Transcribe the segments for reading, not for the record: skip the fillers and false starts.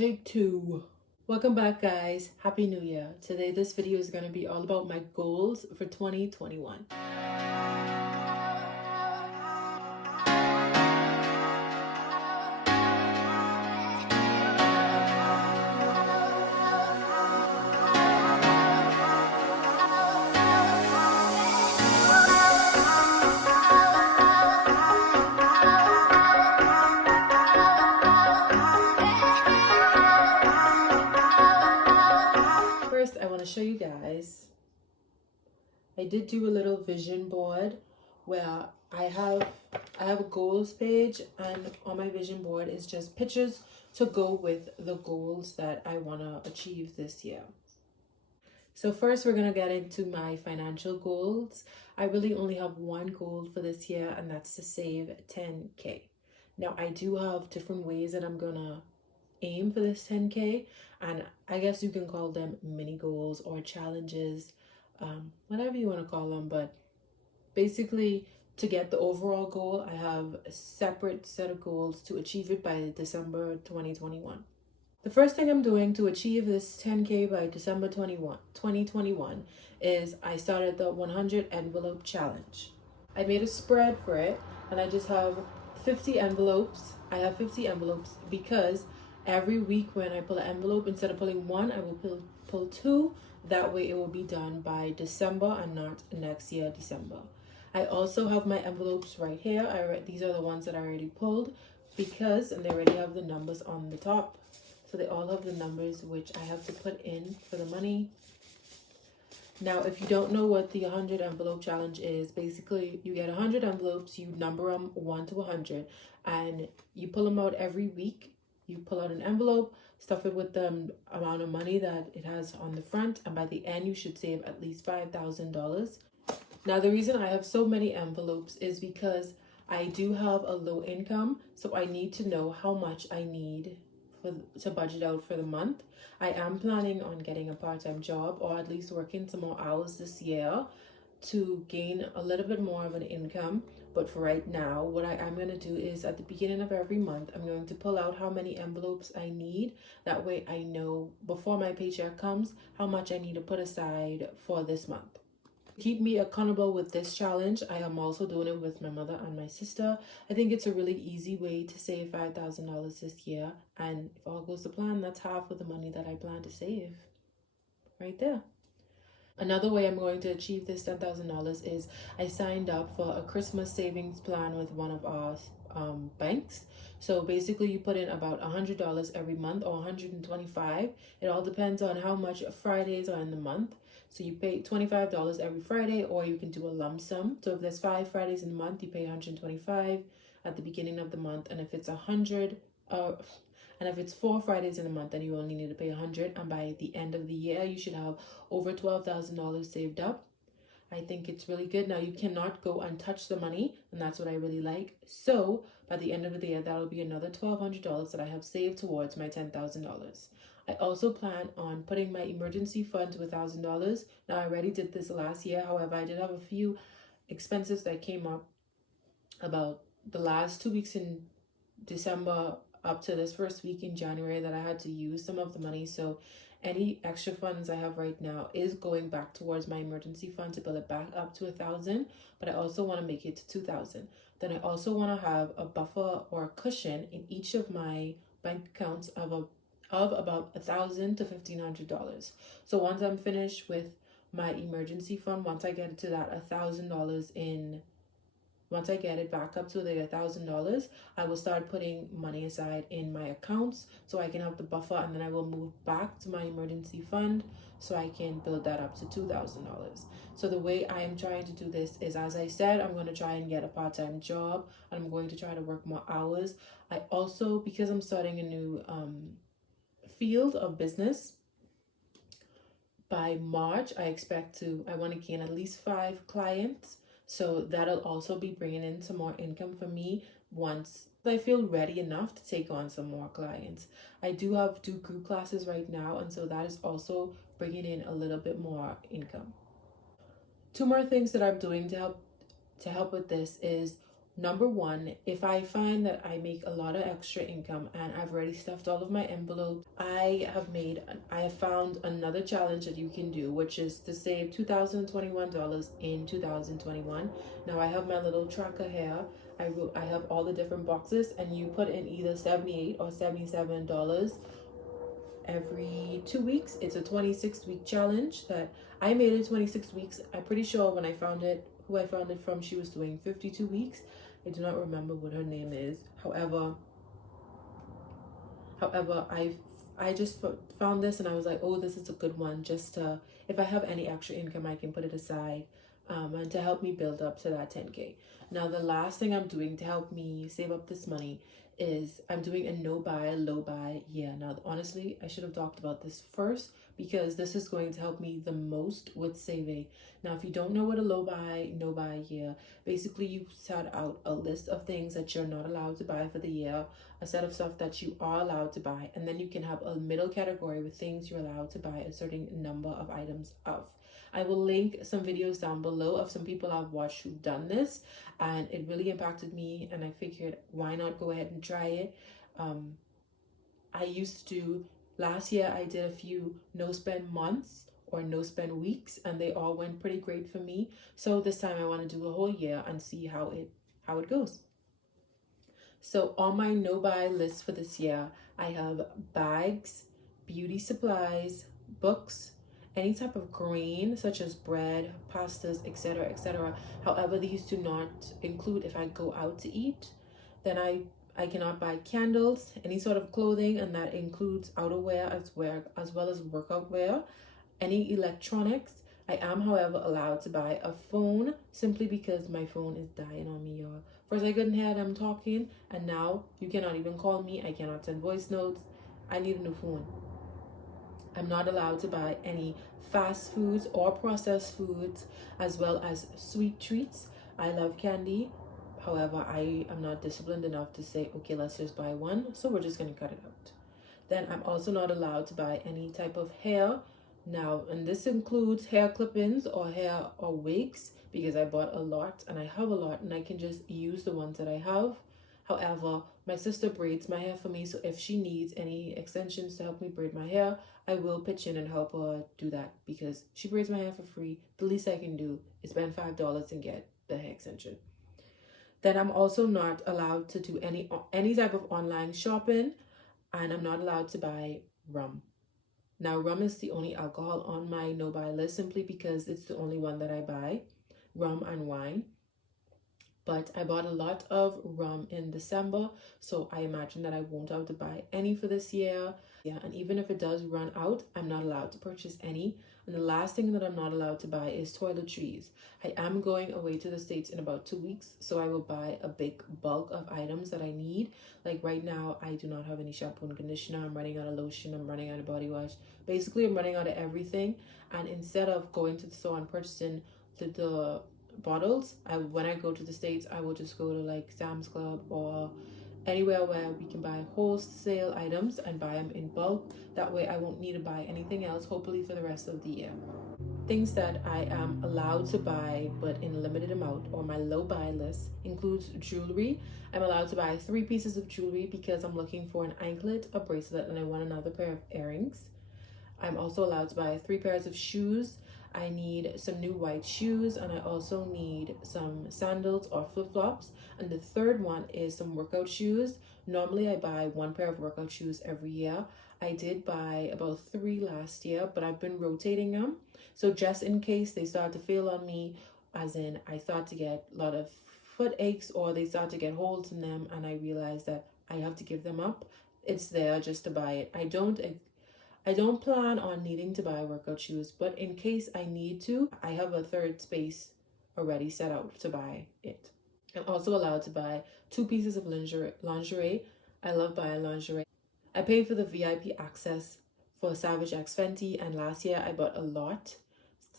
Take two. Welcome back, guys. Happy New Year. Today this video is going to be all about my goals for 2021. First, I want to show you guys, I did do a little vision board where I have a goals page, and on my vision board is just pictures to go with the goals that I want to achieve this year. So first we're going to get into my financial goals. I really only have one goal for this year, and that's to save 10K. Now I do have different ways that I'm going to aim for this 10K, and I guess you can call them mini goals or challenges, whatever you want to call them. But basically, to get the overall goal, I have a separate set of goals to achieve it by December 2021. The first thing I'm doing to achieve this 10K by December 2021 is I started the 100 envelope challenge. I made a spread for it, and I just have 50 envelopes. I have 50 envelopes because every week when I pull an envelope, instead of pulling one, I will pull two. That way it will be done by December and not next year, December. I also have my envelopes right here. These are the ones that I already pulled and they already have the numbers on the top. So they all have the numbers which I have to put in for the money. Now, if you don't know what the 100 envelope challenge is, basically you get 100 envelopes, you number them 1 to 100, and you pull them out every week. You pull out an envelope, stuff it with the amount of money that it has on the front, and by the end you should save at least $5,000. Now, the reason I have so many envelopes is because I do have a low income, so I need to know how much I need to budget out for the month. I am planning on getting a part-time job, or at least working some more hours this year to gain a little bit more of an income. But for right now, what I am going to do is at the beginning of every month, I'm going to pull out how many envelopes I need. That way I know before my paycheck comes how much I need to put aside for this month. Keep me accountable with this challenge, I am also doing it with my mother and my sister. I think it's a really easy way to save $5,000 this year, and if all goes to plan, that's half of the money that I plan to save right there. Another way I'm going to achieve this $10,000 is I signed up for a Christmas savings plan with one of our banks. So basically you put in about $100 every month, or $125. It all depends on how much Fridays are in the month. So you pay $25 every Friday, or you can do a lump sum. So if there's 5 Fridays in a month, you pay $125 at the beginning of the month. And if it's 4 Fridays in a month, then you only need to pay $100. And by the end of the year, you should have over $12,000 saved up. I think it's really good. Now, you cannot go and touch the money, and that's what I really like. So by the end of the year, that'll be another $1,200 that I have saved towards my $10,000. I also plan on putting my emergency fund to $1,000. Now, I already did this last year. However, I did have a few expenses that came up about the last 2 weeks in December up to this first week in January that I had to use some of the money. So any extra funds I have right now is going back towards my emergency fund to build it back up to 1,000, but I also want to make it to 2,000. Then I also want to have a buffer or a cushion in each of my bank accounts of about $1,000 to $1,500. So once I'm finished with my emergency fund, once I get to that $1,000 once I get it back up to the $1,000, I will start putting money aside in my accounts so I can have the buffer, and then I will move back to my emergency fund so I can build that up to $2,000. So the way I am trying to do this is, as I said, I'm going to try and get a part-time job, and I'm going to try to work more hours. I also, because I'm starting a new field of business, by March, I want to gain at least 5 clients. So that'll also be bringing in some more income for me once I feel ready enough to take on some more clients. I do have 2 group classes right now, and so that is also bringing in a little bit more income. 2 more things that I'm doing to help with this is, Number one, if I find that I make a lot of extra income and I've already stuffed all of my envelopes, I have found another challenge that you can do, which is to save $2,021 in 2021. Now I have my little tracker here. I have all the different boxes, and you put in either $78 or $77 every 2 weeks. It's a 26-week challenge that I made in 26 weeks. I'm pretty sure when I found it, who I found it from, she was doing 52 weeks. I do not remember what her name is. However, I just found this and I was like, oh, this is a good one. Just to, if I have any extra income, I can put it aside, and to help me build up to that 10K. Now, the last thing I'm doing to help me save up this money is I'm doing a no buy, low buy. Yeah, now honestly, I should have talked about this first because this is going to help me the most with saving. Now, if you don't know what a low buy, no buy year, basically you set out a list of things that you're not allowed to buy for the year, a set of stuff that you are allowed to buy, and then you can have a middle category with things you're allowed to buy a certain number of items of. I will link some videos down below of some people I've watched who've done this, and it really impacted me, and I figured why not go ahead and try it. I used to do, last year I did a few no spend months or no spend weeks, and they all went pretty great for me. So this time I want to do a whole year and see how it goes. So on my no buy list for this year, I have bags, beauty supplies, books, any type of grain such as bread, pastas, etc., etc. However, these do not include if I go out to eat. Then I cannot buy candles, any sort of clothing, and that includes outerwear as well as workout wear, any electronics. I am, however, allowed to buy a phone simply because my phone is dying on me, y'all. First, I couldn't hear them talking, and now you cannot even call me. I cannot send voice notes. I need a new phone. I'm not allowed to buy any fast foods or processed foods, as well as sweet treats. I love candy. However, I am not disciplined enough to say, okay, let's just buy one. So we're just going to cut it out. Then I'm also not allowed to buy any type of hair. Now, and this includes hair clip-ins or hair or wigs, because I bought a lot and I have a lot and I can just use the ones that I have. However, my sister braids my hair for me, so if she needs any extensions to help me braid my hair, I will pitch in and help her do that because she braids my hair for free. The least I can do is spend $5 and get the hair extension. Then I'm also not allowed to do any type of online shopping, and I'm not allowed to buy rum. Now, rum is the only alcohol on my no-buy list simply because it's the only one that I buy, rum and wine. But I bought a lot of rum in December, so I imagine that I won't have to buy any for this year. Yeah, and even if it does run out, I'm not allowed to purchase any. And the last thing that I'm not allowed to buy is toiletries. I am going away to the States in about 2 weeks, so I will buy a big bulk of items that I need. Like right now, I do not have any shampoo and conditioner. I'm running out of lotion. I'm running out of body wash. Basically, I'm running out of everything. And instead of going to the store and purchasing the bottles, when I go to the States, I will just go to like Sam's Club or anywhere where we can buy wholesale items and buy them in bulk. That way I won't need to buy anything else, hopefully for the rest of the year. Things that I am allowed to buy but in limited amount, or my low buy list, includes jewelry. I'm allowed to buy 3 pieces of jewelry because I'm looking for an anklet, a bracelet, and I want another pair of earrings. I'm also allowed to buy 3 pairs of shoes. I need some new white shoes, and I also need some sandals or flip-flops. And the third one is some workout shoes. Normally I buy 1 pair of workout shoes every year. I did buy about 3 last year, but I've been rotating them. So just in case they start to fail on me, as in I start to get a lot of foot aches or they start to get holes in them and I realize that I have to give them up, it's there just to buy it. I don't plan on needing to buy workout shoes, but in case I need to, I have a third space already set out to buy it. I'm also allowed to buy 2 pieces of lingerie. I love buying lingerie. I paid for the VIP access for Savage X Fenty, and last year I bought a lot.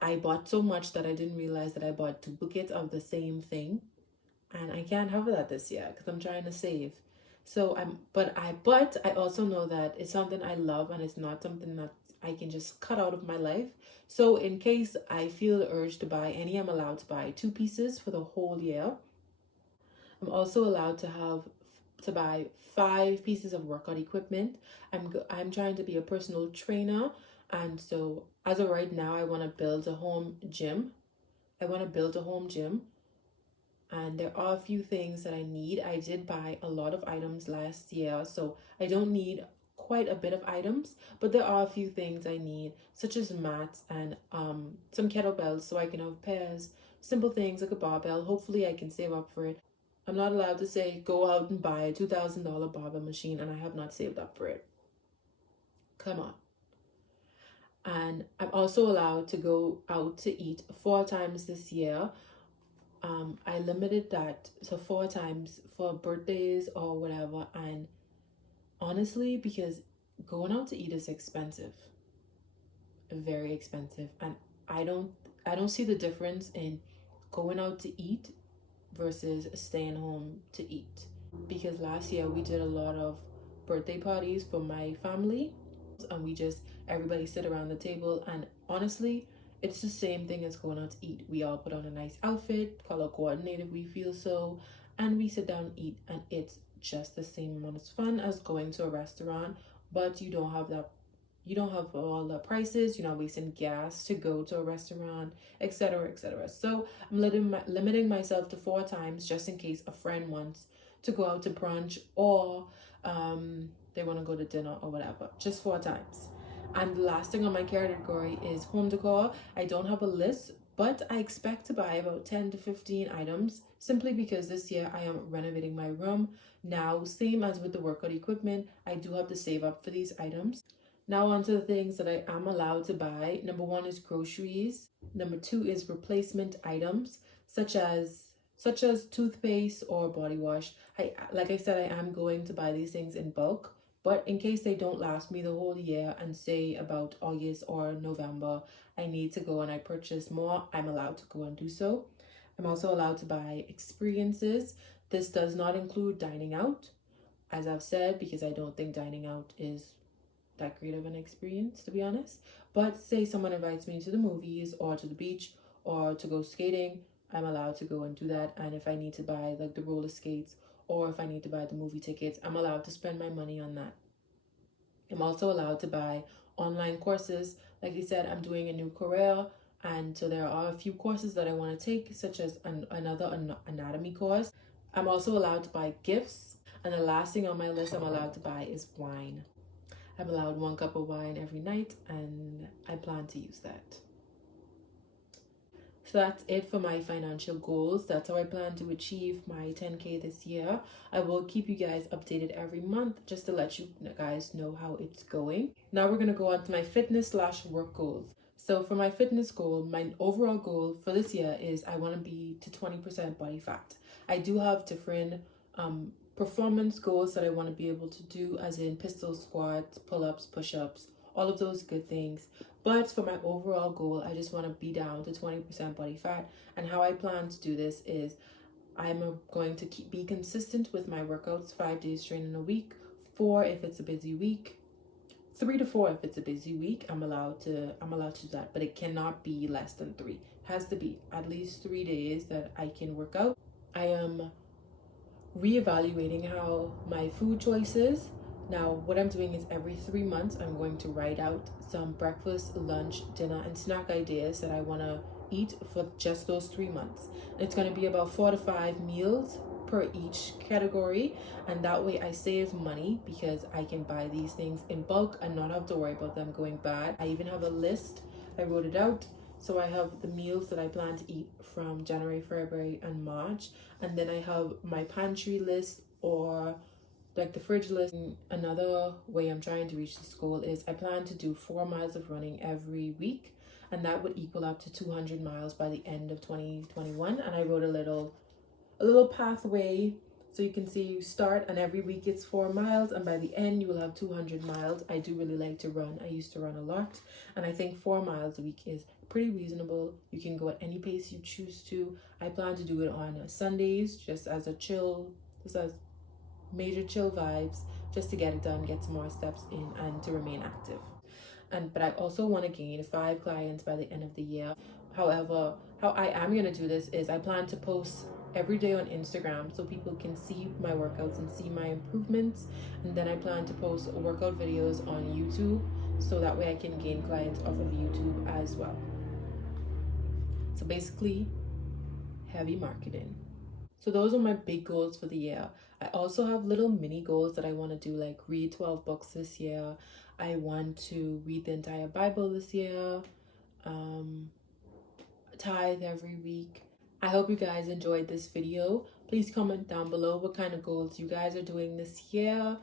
I bought so much that I didn't realize that I bought duplicates of the same thing, and I can't have that this year because I'm trying to save. So but I also know that it's something I love and it's not something that I can just cut out of my life. So in case I feel the urge to buy any, I'm allowed to buy 2 pieces for the whole year. I'm also allowed to buy 5 pieces of workout equipment. I'm trying to be a personal trainer, and so as of right now, I want to build a home gym. I want to build a home gym, and there are a few things that I need. I did buy a lot of items last year, so I don't need quite a bit of items, but there are a few things I need, such as mats and some kettlebells so I can have pairs, simple things like a barbell. Hopefully I can save up for it. I'm not allowed to say go out and buy a $2,000 barbell machine and I have not saved up for it. Come on. And I'm also allowed to go out to eat 4 times this year. I limited that to 4 times for birthdays or whatever. And honestly, because going out to eat is expensive, very expensive, and I don't I don't see the difference in going out to eat versus staying home to eat. Because last year we did a lot of birthday parties for my family, and we just everybody sit around the table, and honestly it's the same thing as going out to eat. We all put on a nice outfit, color coordinated, we feel so, and we sit down and eat, and it's just the same amount of fun as going to a restaurant, but you don't have all the prices, you're not wasting gas to go to a restaurant, etc., etc. So I'm limiting myself to 4 times just in case a friend wants to go out to brunch, or they want to go to dinner or whatever. Just 4 times. And the last thing on my category is home decor. I don't have a list, but I expect to buy about 10 to 15 items simply because this year I am renovating my room. Now, same as with the workout equipment, I do have to save up for these items. Now on to the things that I am allowed to buy. Number 1 is groceries. Number 2 is replacement items such as toothpaste or body wash. Like I said, I am going to buy these things in bulk, but in case they don't last me the whole year and say about August or November, I need to go and I purchase more, I'm allowed to go and do so. I'm also allowed to buy experiences. This does not include dining out, as I've said, because I don't think dining out is that great of an experience, to be honest. But say someone invites me to the movies or to the beach or to go skating, I'm allowed to go and do that. And if I need to buy like the roller skates or if I need to buy the movie tickets, I'm allowed to spend my money on that. I'm also allowed to buy online courses. Like I said, I'm doing a new career, and so there are a few courses that I want to take, such as another anatomy course. I'm also allowed to buy gifts, and the last thing on my list I'm allowed to buy is wine. I'm allowed 1 cup of wine every night, and I plan to use that. So that's it for my financial goals. That's how I plan to achieve my 10K this year. I will keep you guys updated every month just to let you guys know how it's going. Now we're going to go on to my fitness/work goals. So for my fitness goal, my overall goal for this year is I want to be to 20% body fat. I do have different performance goals that I want to be able to do, as in pistol squats, pull-ups, push-ups, all of those good things. But for my overall goal, I just want to be down to 20% body fat. And how I plan to do this is I'm going to be consistent with my workouts, 5 days training a week, 4 if it's a busy week, 3 to 4 if it's a busy week. I'm allowed to do that, but it cannot be less than 3. It has to be at least 3 days that I can work out. I am reevaluating how my food choices. Now, what I'm doing is every 3 months, I'm going to write out some breakfast, lunch, dinner, and snack ideas that I want to eat for just those 3 months. It's going to be about 4 to 5 meals per each category, and that way I save money because I can buy these things in bulk and not have to worry about them going bad. I even have a list. I wrote it out. So I have the meals that I plan to eat from January, February, and March. And then I have my pantry list, or like the fridge list. Another way I'm trying to reach this goal is I plan to do 4 miles of running every week. And that would equal up to 200 miles by the end of 2021. And I wrote a little pathway. So you can see you start and every week it's 4 miles, and by the end you will have 200 miles. I do really like to run. I used to run a lot, and I think 4 miles a week is pretty reasonable. You can go at any pace you choose to. I plan to do it on Sundays just as major chill vibes, just to get it done, get some more steps in, and to remain active. But I also want to gain 5 clients by the end of the year. However, how I am going to do this is I plan to post every day on Instagram so people can see my workouts and see my improvements. And then I plan to post workout videos on YouTube so that way I can gain clients off of YouTube as well. So basically, heavy marketing. So those are my big goals for the year. I also have little mini goals that I want to do, like read 12 books this year. I want to read the entire Bible this year. Tithe every week. I hope you guys enjoyed this video. Please comment down below what kind of goals you guys are doing this year,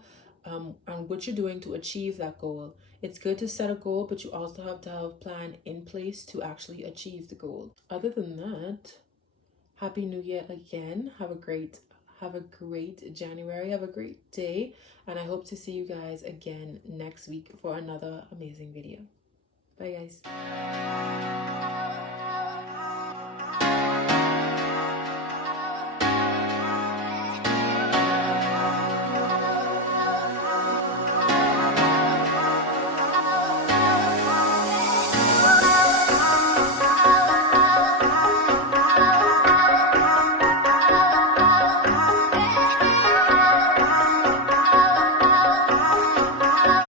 and what you're doing to achieve that goal. It's good to set a goal, but you also have to have a plan in place to actually achieve the goal. Other than that, Happy New Year again. Have a great January. Have a great day. And I hope to see you guys again next week for another amazing video. Bye, guys.